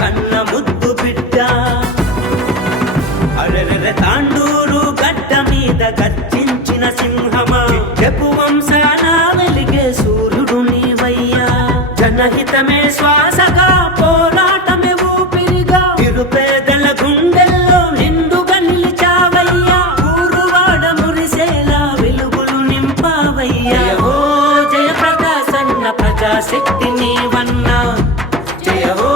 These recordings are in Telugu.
కన్న ముద్దు బిడ్డ. అరెరె తాండూరు గడ్డ మీద గర్జించిన సింహమా, చెప్పు వంశాన వెలిగే సూర్యుడు నీవయ్యా. జనహితమే శ్వాసగా, పోరాటమే ఊపిరిగా, నిరుపేదల గుండెల్లో నిండుగా నిలిచావయ్యా. ఊరువాడ మురిసేలా వెలుగులు నింపావయ్యా. ఓ జయ ప్రకాశన్న ప్రజాశక్తి నీవన్నా, జయ హో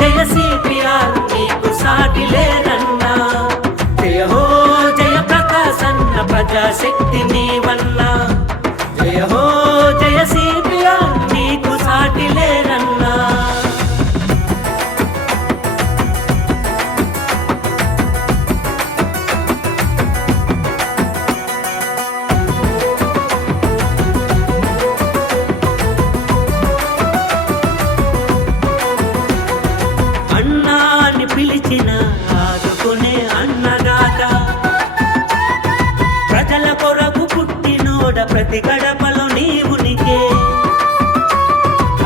జయ సిపిఆర్ నీకు సాటి లేరన్నా. జయ హో జయ ప్రకాశన్న ప్రజాశక్తి నీవన్నా, జయ హో జయ సిపిఆర్ నీకు సాటి లేరన్నా. అన్నాన్ని పిలిచిన ఆదుకునే అన్నదాత, ప్రజల కొరకు పుట్టినోడ ప్రతి గడపలో నీవునికే.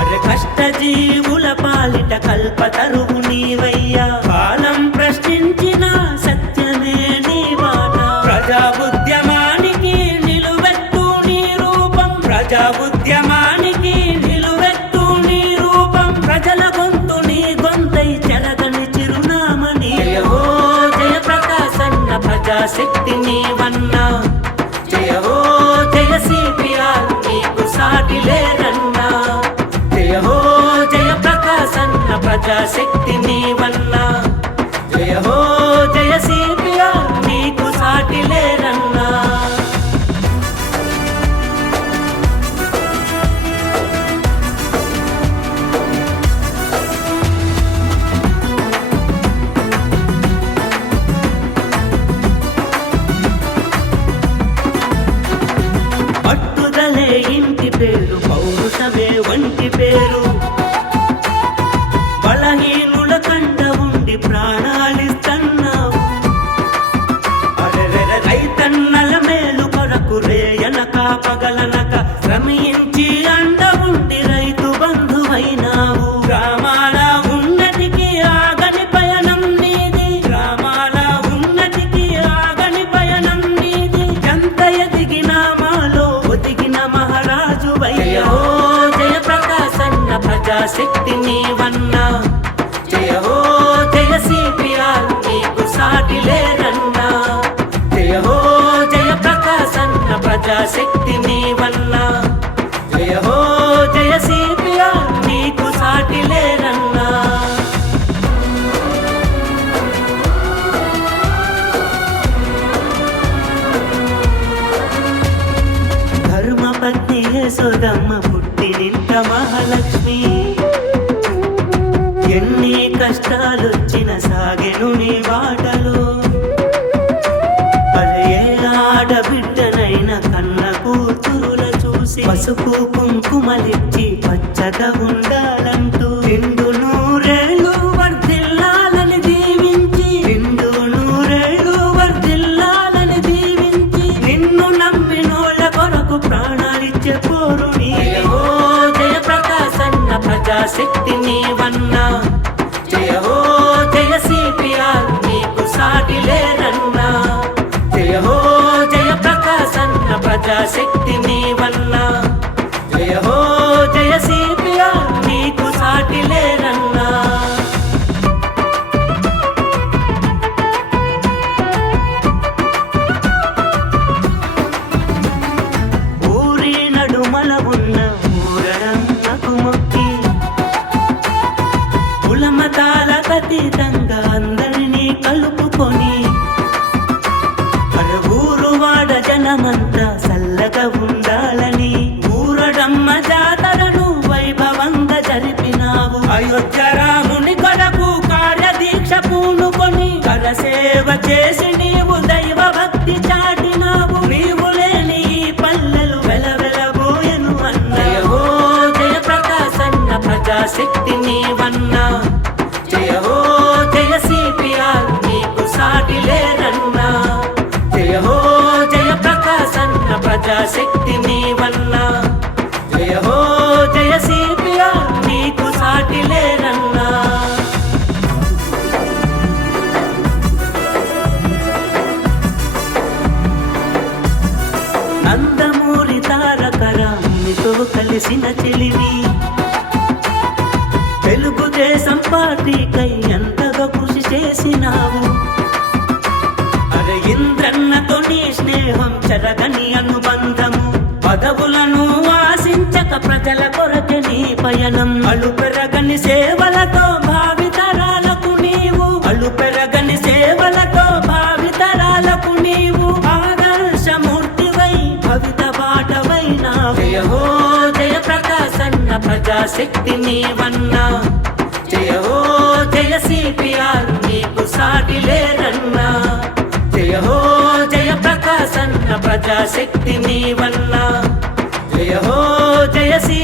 అరే కష్ట జీవుల పాలిట కల్పతరువు నీవయ్యా. కాలం ప్రశ్నించిన సత్యమే నీ మాట. ప్రజా ఉద్యమానికి నిలువెత్తు నీ రూపం, ప్రజా ఉద్యమానికి నిలువెత్తు నీ రూపం. ప్రజల గొంతు నీ గొంతై చెరగని చిరునామని. జయ హో జయ ప్రకాశన్న ప్రజాశక్తి నీవన్నా, జయ హో జయ సిపిఆర్ నీకు సాటి లేరన్నా. జయ హో జయ ప్రకాశన్న ప్రజాశక్తి నీవన్నా, జయ హో జయ సిపిఆర్ నీకు సాటి లేరన్నా. పట్టుదలే ఇంటి పేరు, పౌరుషమే వంటి పేరు. బలహీనుల కంట ఉండి ప్రాణాలిస్తున్నావు. అరెరె రైతన్నల మేలు కొరకు రేయనక పగలనక శ్రమించి అండ ఉండి రైతు బంధువైనావు. గ్రామాల ఉన్నతికి ఆగని పయనం నీది, గ్రామాల ఉన్నతికి ఆగని పయనం నీది. ఎంత ఎదిగిన మాలో ఒదిగిన మహారాజు వయ్యో. జయ ప్రకాశన్న ప్రజాశక్తి నీవన్నా, జయ హో జయ సిపిఆర్ నీకు సాటి లేరన్నా. జయ హో జయ ప్రకాశన్న ప్రజాశక్తి నీవన్నా, జయ హో జయ సిపిఆర్ నీకు సాటి లేరన్నా. ధర్మపత్ని యశోదమ్మ పుట్టినింట మహాలక్ష్మి. ఎన్ని కష్టాలొచ్చిన సాగెను నీ బాటలో. అరే ఆడబిడ్డనైన కన్న కూతురుల చూసి పసుపు కుంకుమలిచ్చి పచ్చగా ఉండాలంటూ నిండు నూరేళ్ళు వర్ధిల్లాలని దీవించి, నిండు నూరేళ్ళు వర్ధిల్లాలని దీవించి, నిన్ను నమ్మినోళ్ళ కొరకు ప్రాణాలిచ్చే పోరుని. ఓ జయ ప్రకాశన్న ప్రజాశక్తి నీవన్నా, జయ హో జయ సిపిఆర్ నీకు సాటి లేరన్నా. జయ హో జయ ప్రకాశన్న ప్రజాశక్తి నీవన్నా, జయ హో జయ సిపిఆర్ నీకు సాటి లేరన్నా. ఊరి నడుమల ఉన్న ఊరడన్నకు మొక్కి, కులమతాల అతీతంగా అందరినీ కలుపుకొని, ఊరు వాడ జనమంతా చల్లగా ఉండాలని ఊరడమ్మ జాతరను వైభవంగా జరిపినావు. అయోధ్య రాముని కొరకు కార్యదీక్ష పూనుకొని కరసేవ చేసి నీవు దైవ భక్తి చాటినావు. నీవు లేని ఈ పల్లెలు వెలవెలబోయెను అన్నా. ఓ జయ ప్రకాశన్న ప్రజాశక్తి నీవన్నా, జయ హో జయ సిపిఆర్ నీకు సాటి లేరన్నా. జయ హో జయ ప్రకాశన్న ప్రజాశక్తి నీవన్నా, జయ హో జయ సిపిఆర్ నీకు సాటి లేరన్నా. పార్టీకై ఎంతగా కృషి చేసినావు. అరే ఇంద్రన్నతో నీ స్నేహం చెరగని అనుబంధము, పదవులను ఆశించక ప్రజల కొరకే నీ పయనం. అలు పెరగని సేవలతో భావితరాలకు నీవు, అలు పెరగని సేవలతో భావితరాలకు నీవు ఆదర్శమూర్తివై భవిత బాటవైనా. జయ హో జయ ప్రకాశన్న ప్రజాశక్తి నీవన్నా, జయ హో జయ సిపిఆర్ నీకు సాటి లేరన్నా. జయ హో జయ ప్రకాశన్న ప్రజాశక్తి నీవన్నా, జయ హో జయ సి